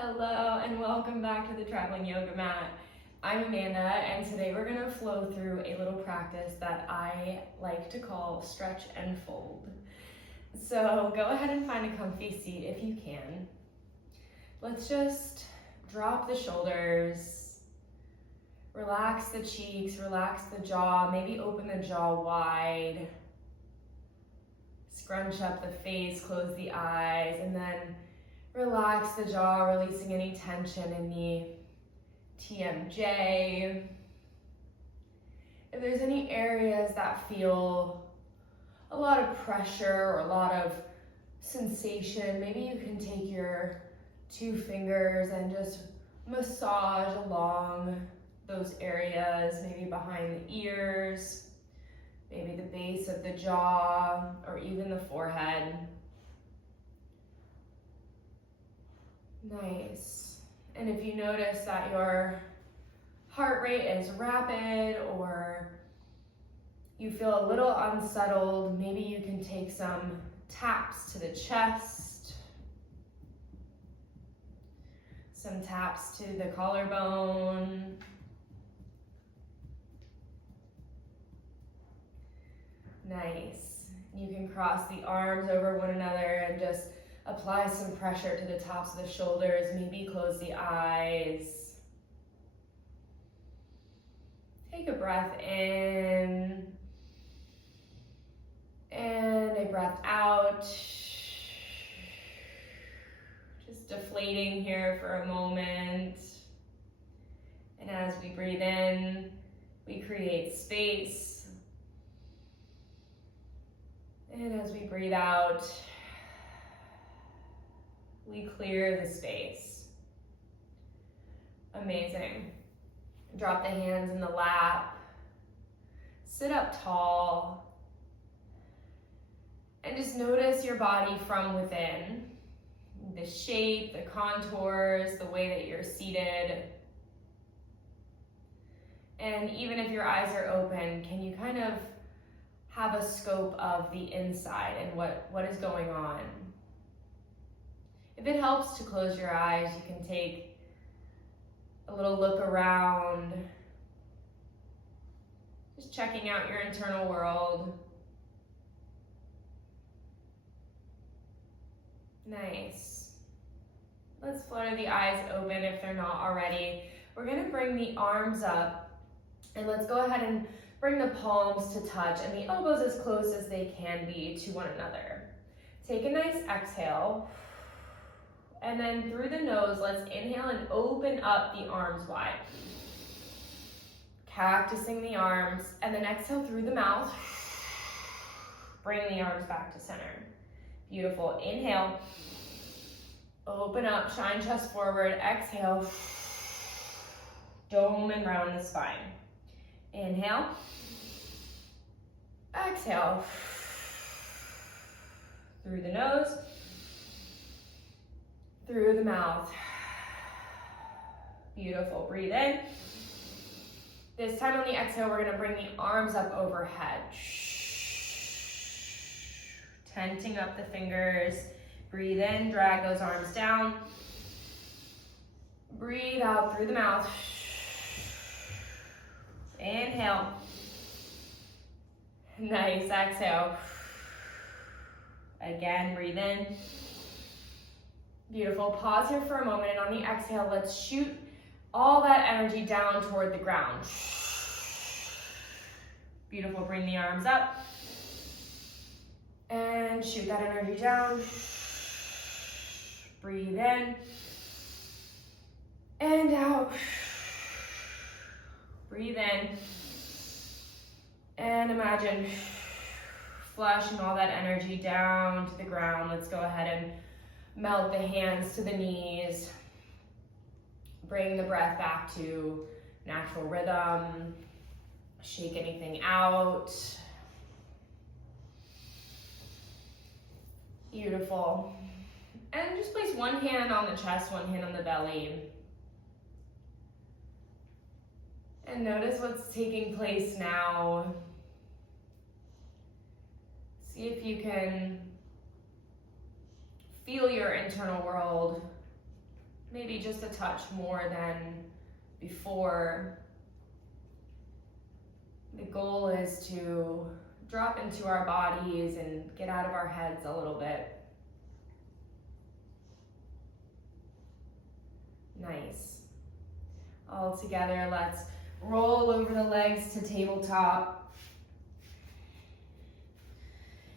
Hello and welcome back to the Traveling Yoga Mat. I'm Amanda and today we're going to flow through a little practice that I like to call stretch and fold. So go ahead and find a comfy seat if you can. Let's just drop the shoulders, relax the cheeks, relax the jaw, maybe open the jaw wide, scrunch up the face, close the eyes, and then relax the jaw, releasing any tension in the TMJ. If there's any areas that feel a lot of pressure or a lot of sensation, maybe you can take your 2 fingers and just massage along those areas, maybe behind the ears, maybe the base of the jaw, or even the forehead. Nice. And if you notice that your heart rate is rapid or you feel a little unsettled, maybe you can take some taps to the chest, some taps to the collarbone. Nice. You can cross the arms over one another and just apply some pressure to the tops of the shoulders, maybe close the eyes. Take a breath in and a breath out. Just deflating here for a moment. And as we breathe in, we create space. And as we breathe out, we clear the space. Amazing. Drop the hands in the lap. Sit up tall. And just notice your body from within. The shape, the contours, the way that you're seated. And even if your eyes are open, can you kind of have a scope of the inside and what is going on? If it helps to close your eyes, you can take a little look around, just checking out your internal world. Nice. Let's flutter the eyes open if they're not already. We're going to bring the arms up, and let's go ahead and bring the palms to touch and the elbows as close as they can be to one another. Take a nice exhale. And then through the nose, let's inhale and open up the arms wide. Cactusing the arms, and then exhale through the mouth. Bring the arms back to center. Beautiful. Inhale. Open up, shine chest forward. Exhale. Dome and round the spine. Inhale. Exhale. Through the nose. Through the mouth. Beautiful. Breathe in. This time on the exhale, we're going to bring the arms up overhead. Tenting up the fingers. Breathe in, drag those arms down. Breathe out through the mouth. Inhale. Nice. Exhale. Again, breathe in. Beautiful. Pause here for a moment, and on the exhale, let's shoot all that energy down toward the ground. Beautiful. Bring the arms up and shoot that energy down. Breathe in and out. Breathe in and imagine flushing all that energy down to the ground. Let's go ahead and melt the hands to the knees. Bring the breath back to natural rhythm. Shake anything out. Beautiful. And just place one hand on the chest, one hand on the belly. And notice what's taking place now. See if you can feel your internal world maybe just a touch more than before. The goal is to drop into our bodies and get out of our heads a little bit. Nice. All together, let's roll over the legs to tabletop.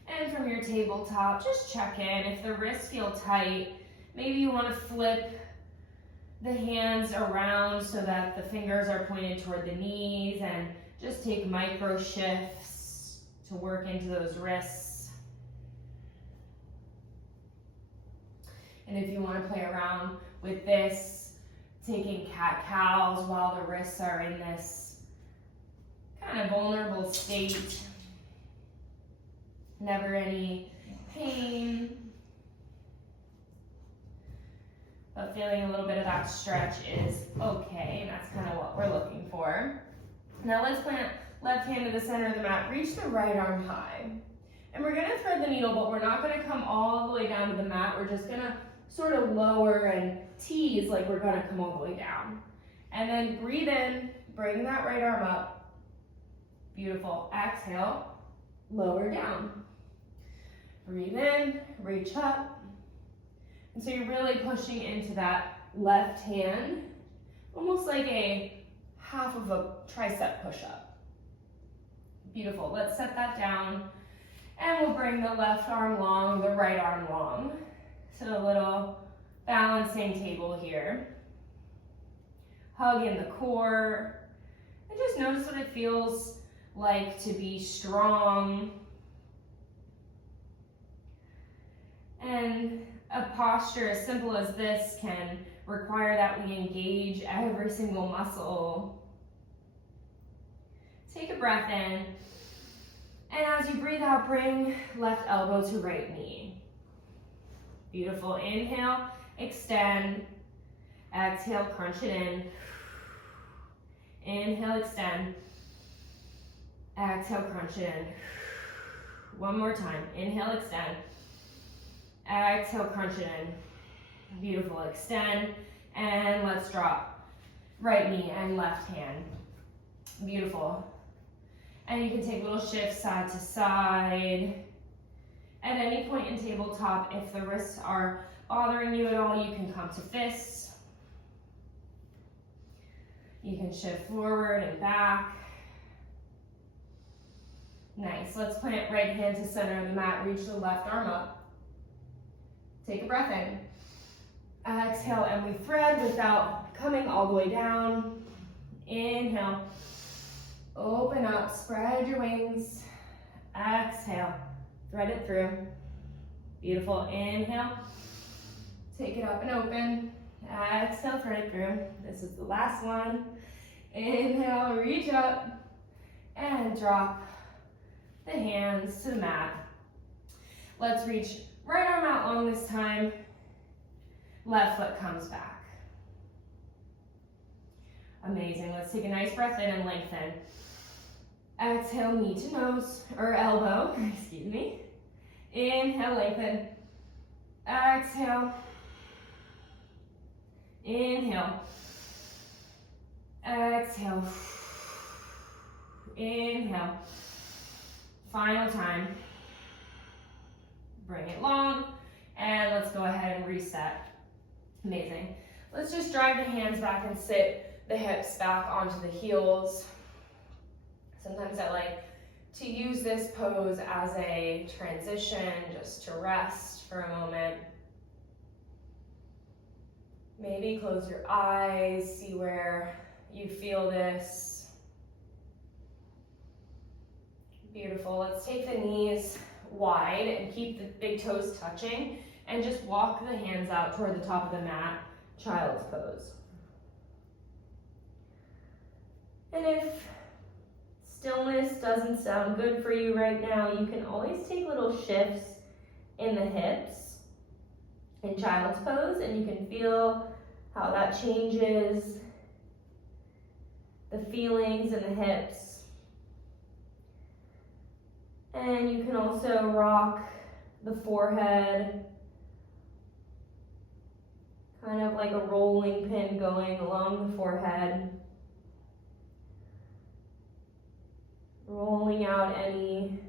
And from your tabletop, just check in. If the wrists feel tight, maybe you want to flip the hands around so that the fingers are pointed toward the knees, and just take micro shifts to work into those wrists. And if you want to play around with this, taking cat-cows while the wrists are in this kind of vulnerable state. Never any pain, but feeling a little bit of that stretch is okay, and that's kind of what we're looking for. Now let's plant left hand to the center of the mat, reach the right arm high. And we're gonna thread the needle, but we're not gonna come all the way down to the mat. We're just gonna sort of lower and tease like we're gonna come all the way down. And then breathe in, bring that right arm up. Beautiful. Exhale, lower down. Breathe in, reach up. And so you're really pushing into that left hand, almost like a half of a tricep push-up. Beautiful. Let's set that down. And we'll bring the left arm long, the right arm long. So a little balancing table here. Hug in the core. And just notice what it feels like to be strong. And a posture as simple as this can require that we engage every single muscle. Take a breath in, and as you breathe out, bring left elbow to right knee. Beautiful. Inhale, extend. Exhale, crunch it in. Inhale, extend. Exhale, crunch it in. One more time. Inhale, extend. Exhale, crunch it in. Beautiful. Extend, and let's drop. Right knee and left hand. Beautiful. And you can take little shifts side to side. At any point in tabletop, if the wrists are bothering you at all, you can come to fists. You can shift forward and back. Nice. Let's plant right hand to center of the mat. Reach the left arm up. Take a breath in. Exhale, and we thread without coming all the way down. Inhale. Open up, spread your wings. Exhale, thread it through. Beautiful. Inhale. Take it up and open. Exhale, thread it through. This is the last one. Inhale, reach up and drop the hands to the mat. Let's reach right arm out long this time. Left foot comes back. Amazing. Let's take a nice breath in and lengthen. Exhale, knee to nose, or elbow, excuse me. Inhale, lengthen. Exhale. Inhale. Exhale. Inhale. Final time. Bring it long, and let's go ahead and reset. Amazing. Let's just drive the hands back and sit the hips back onto the heels. Sometimes I like to use this pose as a transition, just to rest for a moment. Maybe close your eyes, see where you feel this. Beautiful. Let's take the knees wide and keep the big toes touching, and just walk the hands out toward the top of the mat, child's pose. And if stillness doesn't sound good for you right now, you can always take little shifts in the hips in child's pose, and you can feel how that changes the feelings in the hips. And you can also rock the forehead, Kind of like a rolling pin going along the forehead. Rolling out any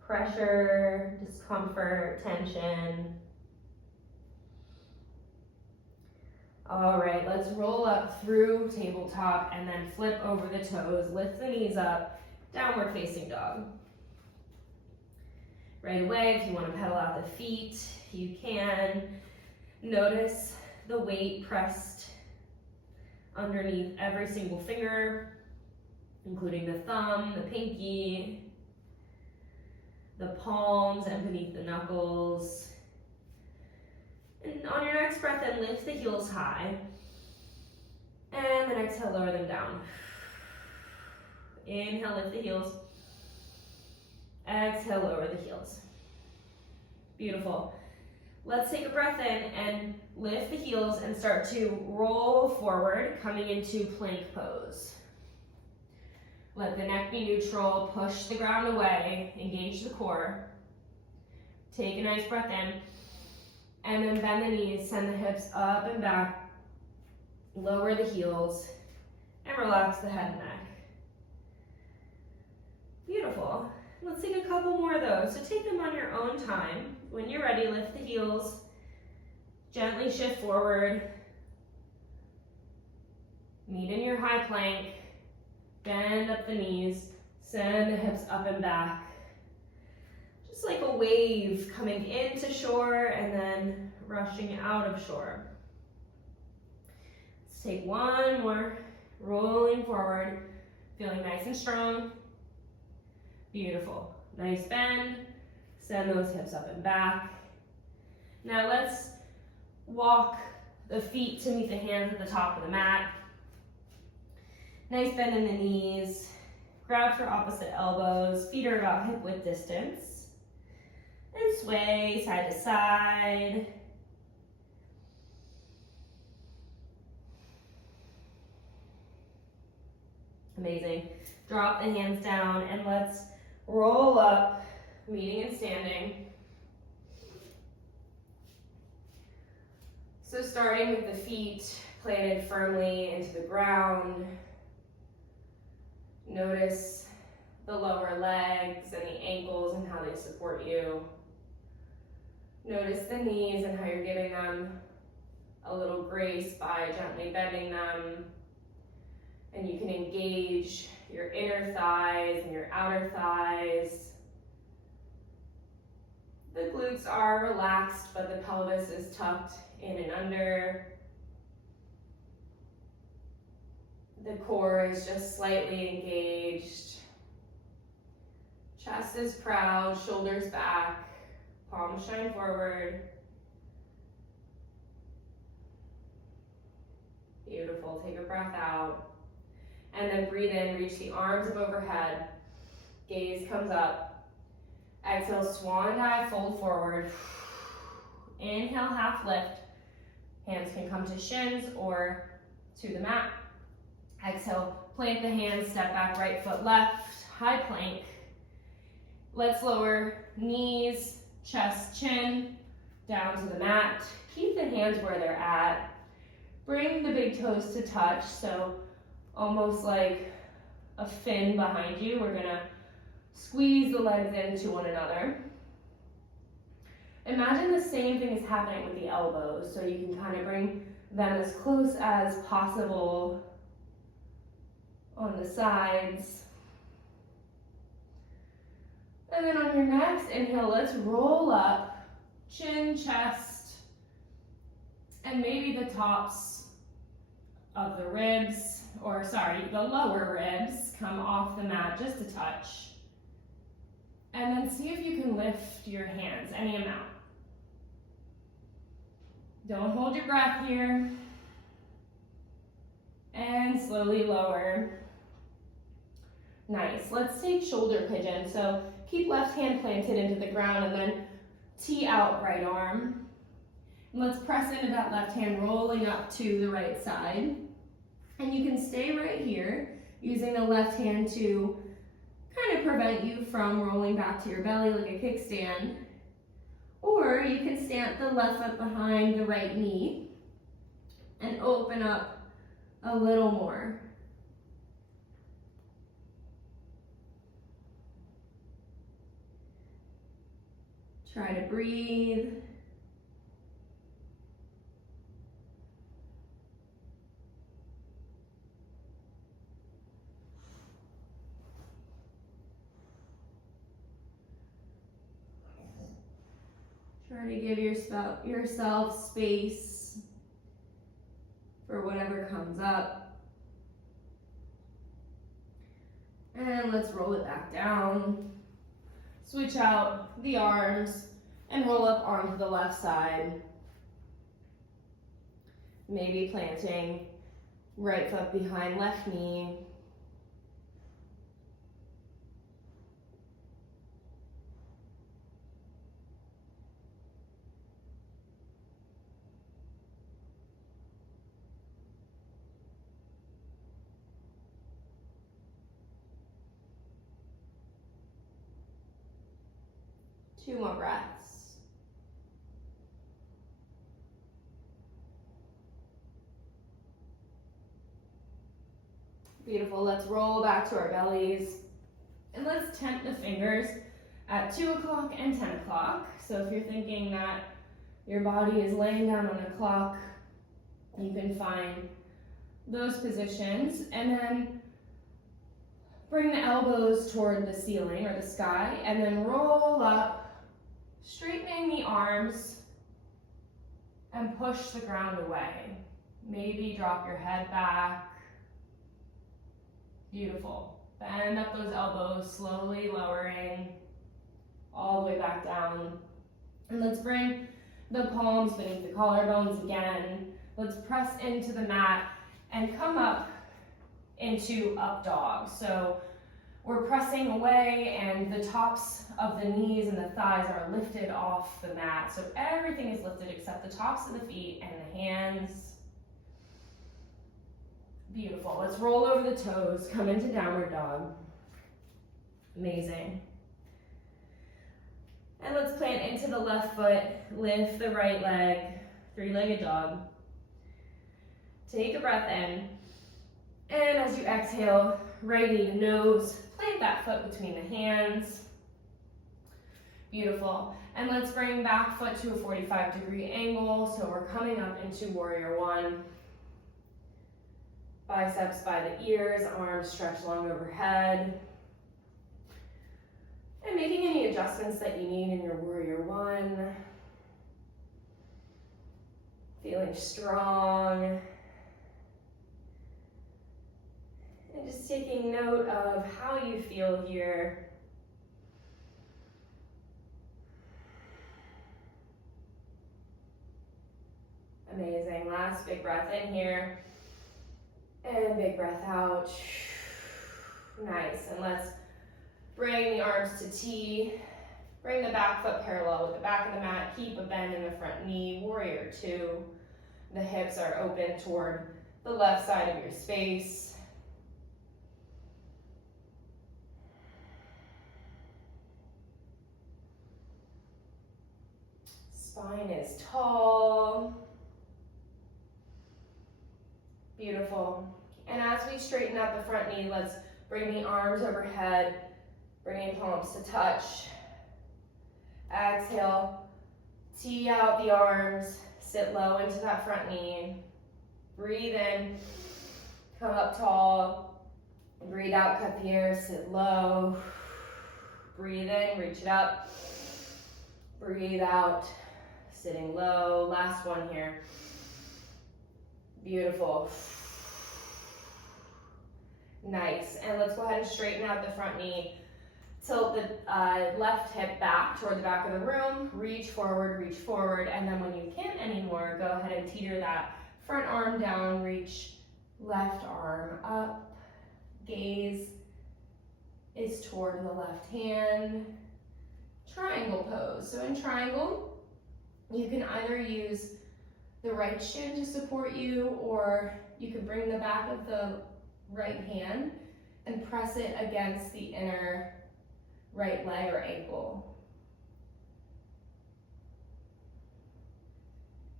pressure, discomfort, tension. All right, let's roll up through tabletop and then flip over the toes, lift the knees up, downward facing dog. Right away, if you want to pedal out the feet, you can. Notice the weight pressed underneath every single finger, including the thumb, the pinky, the palms, and beneath the knuckles. And on your next breath in, lift the heels high. And then exhale, lower them down. Inhale, lift the heels. Exhale, lower the heels. Beautiful. Let's take a breath in and lift the heels and start to roll forward, coming into plank pose. Let the neck be neutral, push the ground away, engage the core. Take a nice breath in, and then bend the knees, send the hips up and back, lower the heels, and relax the head and neck. Beautiful. Let's take a couple more of those. So take them on your own time. When you're ready, lift the heels, gently shift forward, meet in your high plank, bend up the knees, send the hips up and back. Just like a wave coming into shore and then rushing out of shore. Let's take one more, rolling forward, feeling nice and strong. Beautiful. Nice bend. Send those hips up and back. Now let's walk the feet to meet the hands at the top of the mat. Nice bend in the knees. Grab for opposite elbows. Feet are about hip width distance. And sway side to side. Amazing. Drop the hands down and let's roll up, meeting and standing. So starting with the feet planted firmly into the ground. Notice the lower legs and the ankles and how they support you. Notice the knees and how you're giving them a little grace by gently bending them. And you can engage your inner thighs and your outer thighs. The glutes are relaxed, but the pelvis is tucked in and under. The core is just slightly engaged. Chest is proud, shoulders back, palms shine forward. Beautiful, take a breath out. And then breathe in, reach the arms up overhead. Gaze comes up. Exhale, swan dive, fold forward. Inhale, half lift. Hands can come to shins or to the mat. Exhale, plant the hands, step back, right foot left, high plank. Let's lower knees, chest, chin, down to the mat. Keep the hands where they're at. Bring the big toes to touch, so almost like a fin behind you. We're gonna squeeze the legs into one another. Imagine the same thing is happening with the elbows, so you can kind of bring them as close as possible on the sides. And then on your next inhale, let's roll up, chin, chest, and maybe the tops of the ribs, or sorry, the lower ribs come off the mat just a touch. And then see if you can lift your hands any amount. Don't hold your breath here. And slowly lower. Nice. Let's take shoulder pigeon. So keep left hand planted into the ground and then tee out right arm. And let's press into that left hand, rolling up to the right side. And you can stay right here, using the left hand to kind of prevent you from rolling back to your belly like a kickstand. Or or you can stamp the left foot behind the right knee and open up a little more. Try to breathe. Try to give yourself space for whatever comes up. And let's roll it back down. Switch out the arms and roll up onto the left side. Maybe planting right foot behind left knee. Two more breaths. Beautiful. Let's roll back to our bellies. And let's tempt the fingers at 2 o'clock and 10 o'clock. So if you're thinking that your body is laying down on a clock, you can find those positions. And then bring the elbows toward the ceiling or the sky, and then roll up, straightening the arms, and push the ground away. Maybe drop your head back. Beautiful. Bend up those elbows, slowly lowering all the way back down. And let's bring the palms beneath the collarbones again. Let's press into the mat and come up into up dog. So we're pressing away and the tops of the knees and the thighs are lifted off the mat. So everything is lifted except the tops of the feet and the hands. Beautiful. Let's roll over the toes, come into downward dog. Amazing. And let's plant into the left foot, lift the right leg, three-legged dog. Take a breath in. And as you exhale, right knee to nose, plant that foot between the hands. Beautiful. And let's bring back foot to a 45-degree angle. So we're coming up into warrior one. Biceps by the ears, arms stretched long overhead. And making any adjustments that you need in your warrior one. Feeling strong. And just taking note of how you feel here. Amazing. Last big breath in here. And big breath out. Nice. And let's bring the arms to T. Bring the back foot parallel with the back of the mat. Keep a bend in the front knee. Warrior two. The hips are open toward the left side of your space. Spine is tall. Beautiful. And as we straighten out the front knee, let's bring the arms overhead, bringing palms to touch. Exhale, tee out the arms, sit low into that front knee. Breathe in, come up tall. Breathe out, cut the air, sit low. Breathe in, reach it up. Breathe out, sitting low. Last one here. Beautiful. Nice. And let's go ahead and straighten out the front knee. Tilt the left hip back toward the back of the room. Reach forward, and then when you can't anymore, go ahead and teeter that front arm down. Reach left arm up. Gaze is toward the left hand. Triangle pose. So in triangle, you can either use the right shin to support you, or you can bring the back of the right hand and press it against the inner right leg or ankle.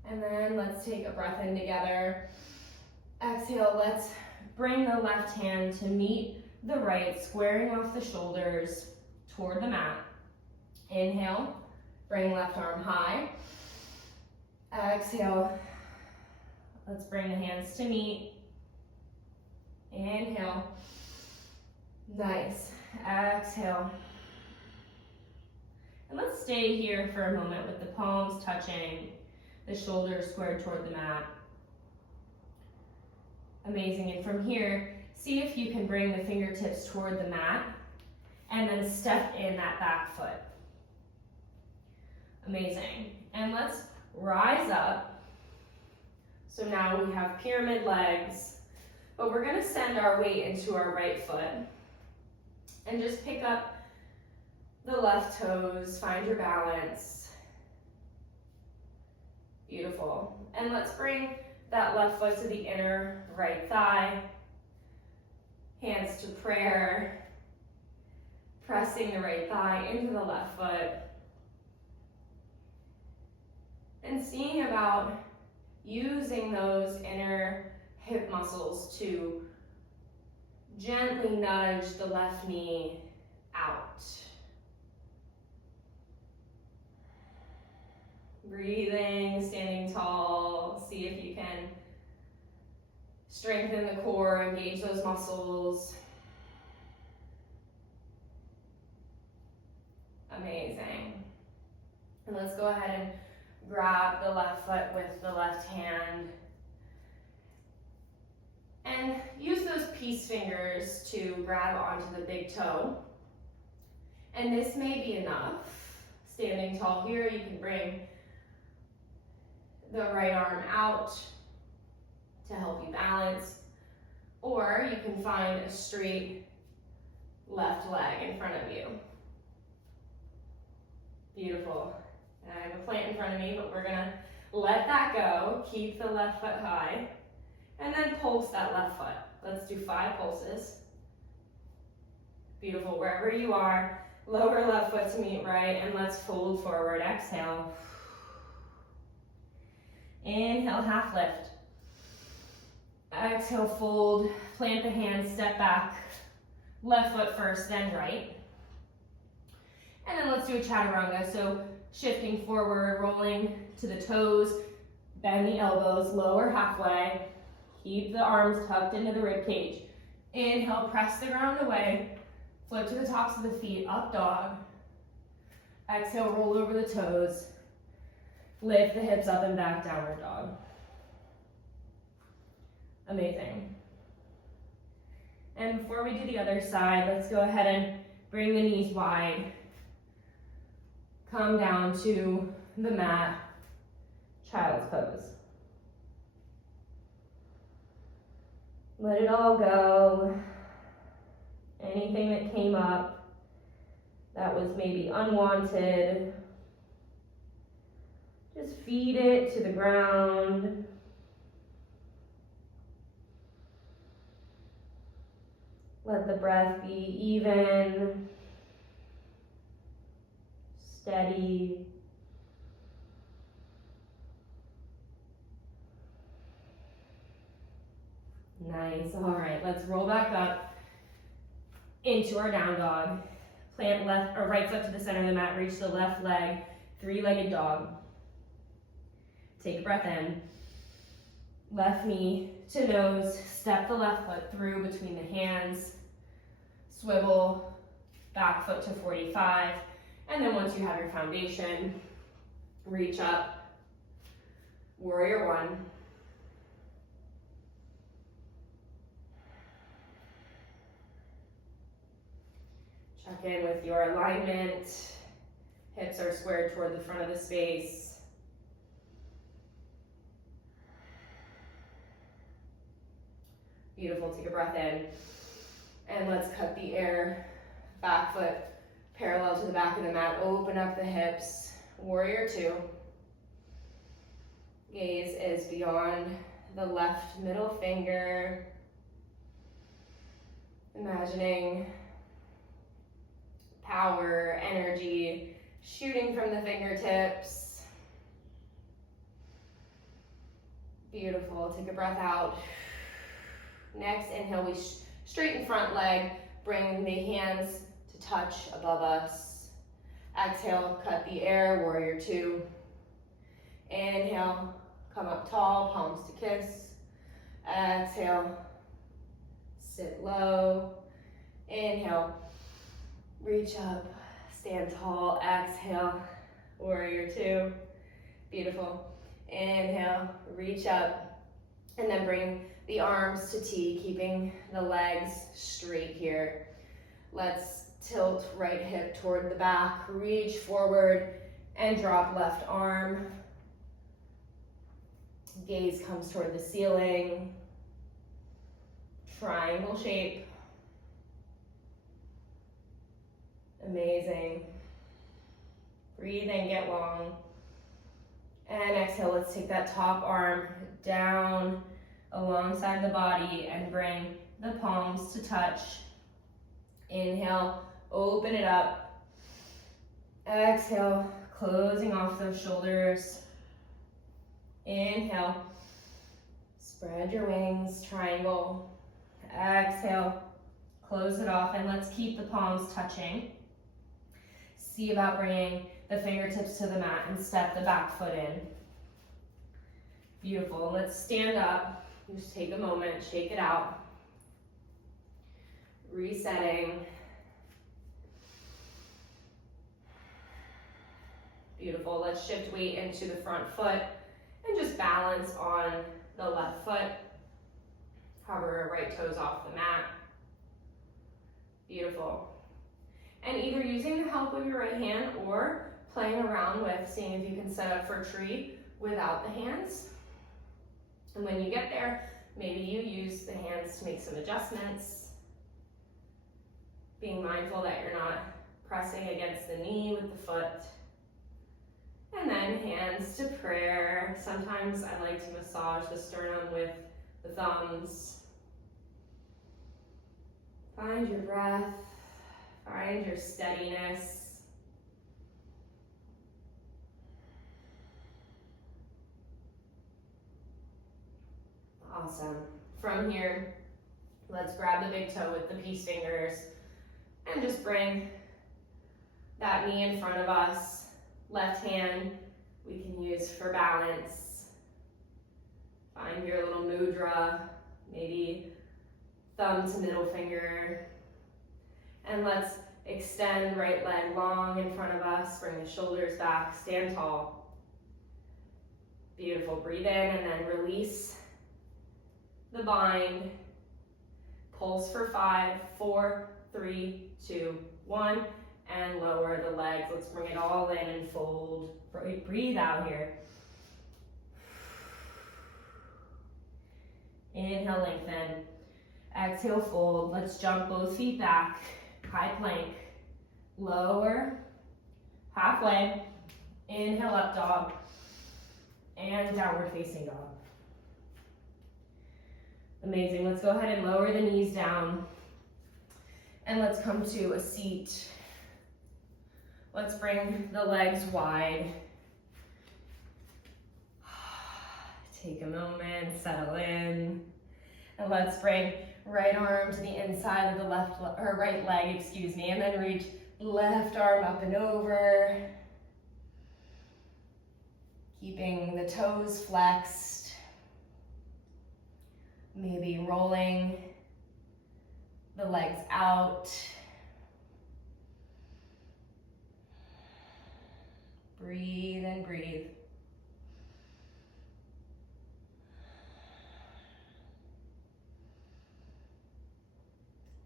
And then let's take a breath in together. Exhale, let's bring the left hand to meet the right, squaring off the shoulders toward the mat. Inhale, bring left arm high. Exhale, let's bring the hands to meet. Inhale, nice. Exhale. And let's stay here for a moment with the palms touching, the shoulders squared toward the mat. Amazing, and from here, see if you can bring the fingertips toward the mat and then step in that back foot. Amazing, and let's rise up. So now we have pyramid legs, but we're gonna send our weight into our right foot and just pick up the left toes, find your balance. Beautiful, and let's bring that left foot to the inner right thigh, hands to prayer, pressing the right thigh into the left foot, and seeing about using those inner hip muscles to gently nudge the left knee out. Breathing, standing tall, see if you can strengthen the core, engage those muscles. Amazing. And let's go ahead and grab the left foot with the left hand. And use those peace fingers to grab onto the big toe. And this may be enough. Standing tall here, you can bring the right arm out to help you balance, or you can find a straight left leg in front of you. Beautiful. And I have a plant in front of me, but we're gonna let that go. Keep the left foot high, and then pulse that left foot. Let's do 5 pulses. Beautiful, wherever you are, lower left foot to meet right, and let's fold forward. Exhale. Inhale, half lift. Exhale, fold, plant the hands, step back. Left foot first, then right. And then let's do a chaturanga. So shifting forward, rolling to the toes, bend the elbows, lower halfway. Keep the arms tucked into the rib cage. Inhale, press the ground away. Flip to the tops of the feet, up dog. Exhale, roll over the toes. Lift the hips up and back, downward dog. Amazing. And before we do the other side, let's go ahead and bring the knees wide. Come down to the mat, child's pose. Let it all go. Anything that came up that was maybe unwanted, just feed it to the ground. Let the breath be even, steady. Nice. All right, let's roll back up into our down dog. Plant left or right foot to the center of the mat, reach the left leg, 3-legged dog. Take a breath in. Left knee to nose, step the left foot through between the hands, swivel, back foot to 45, and then once you have your foundation, reach up, warrior 1. Check in with your alignment. Hips are squared toward the front of the space. Beautiful, take a breath in. And let's cut the air. Back foot parallel to the back of the mat. Open up the hips. Warrior 2. Gaze is beyond the left middle finger. Imagining power, energy shooting from the fingertips. Beautiful, take a breath out. Next, inhale, we straighten front leg, bring the hands to touch above us. Exhale, cut the air, warrior two. Inhale, come up tall, palms to kiss. Exhale, sit low. Inhale, reach up, stand tall. Exhale, warrior two. Beautiful. Inhale, reach up, and then bring the arms to T, keeping the legs straight here. Let's tilt right hip toward the back, reach forward, and drop left arm. Gaze comes toward the ceiling. Triangle shape. Amazing. Breathe in, get long. And exhale, let's take that top arm down alongside the body and bring the palms to touch. Inhale, open it up. Exhale, closing off those shoulders. Inhale, spread your wings, triangle. Exhale, close it off, and let's keep the palms touching. See about bringing the fingertips to the mat and step the back foot in. Beautiful. Let's stand up. Just take a moment, shake it out. Resetting. Beautiful. Let's shift weight into the front foot and just balance on the left foot. Hover our right toes off the mat. Beautiful. And either using the help of your right hand or playing around with seeing if you can set up for tree without the hands. And when you get there, maybe you use the hands to make some adjustments. Being mindful that you're not pressing against the knee with the foot. And then hands to prayer. Sometimes I like to massage the sternum with the thumbs. Find your breath. Find your steadiness. Awesome. From here, let's grab the big toe with the peace fingers and just bring that knee in front of us. Left hand we can use for balance. Find your little mudra, maybe thumb to middle finger. And let's extend right leg long in front of us, bring the shoulders back, stand tall. Beautiful, breathe in and then release the bind. Pulse for 5, 4, 3, 2, 1, and lower the legs. Let's bring it all in and fold. Breathe out here. Inhale, lengthen. Exhale, fold. Let's jump both feet back. High plank. Lower. Halfway. Inhale, up dog. And downward facing dog. Amazing. Let's go ahead and lower the knees down. And let's come to a seat. Let's bring the legs wide. Take a moment, settle in. And let's bring right arm to the inside of the right leg, and then reach left arm up and over. Keeping the toes flexed. Maybe rolling the legs out. Breathe and breathe.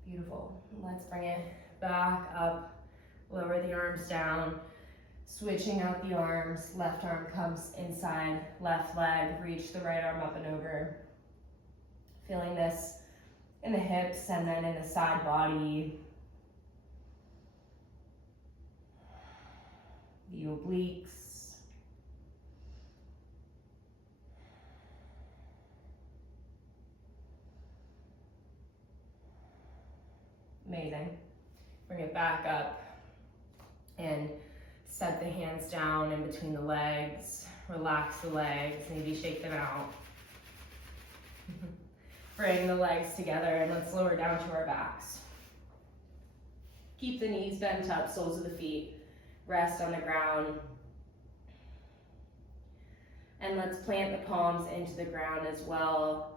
Beautiful. Let's bring it back up. Lower the arms down. Switching out the arms. Left arm comes inside. Left leg. Reach the right arm up and over. Feeling this in the hips and then in the side body. The obliques. Amazing. Bring it back up and set the hands down in between the legs. Relax the legs, maybe shake them out. Bring the legs together and let's lower down to our backs. Keep the knees bent up, soles of the feet rest on the ground. And let's plant the palms into the ground as well.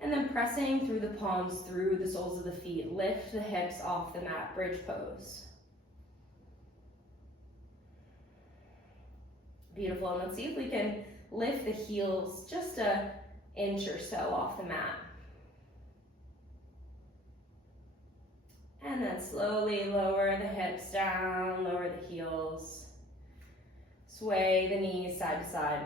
And then pressing through the palms through the soles of the feet, lift the hips off the mat, bridge pose. Beautiful, and let's see if we can lift the heels just an inch or so off the mat. And then slowly lower the hips down, lower the heels. Sway the knees side to side.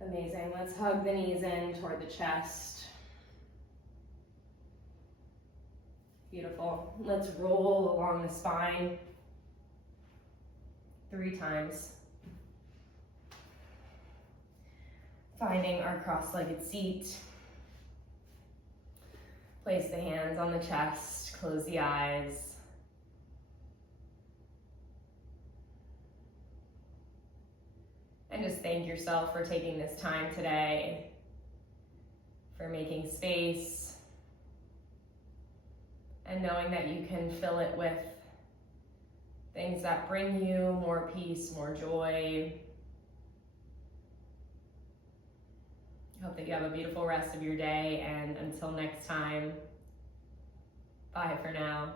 Amazing, let's hug the knees in toward the chest. Beautiful, let's roll along the spine 3 times. Finding our cross-legged seat. Place the hands on the chest, close the eyes. And just thank yourself for taking this time today, for making space, and knowing that you can fill it with things that bring you more peace, more joy. I hope that you have a beautiful rest of your day, and until next time, bye for now.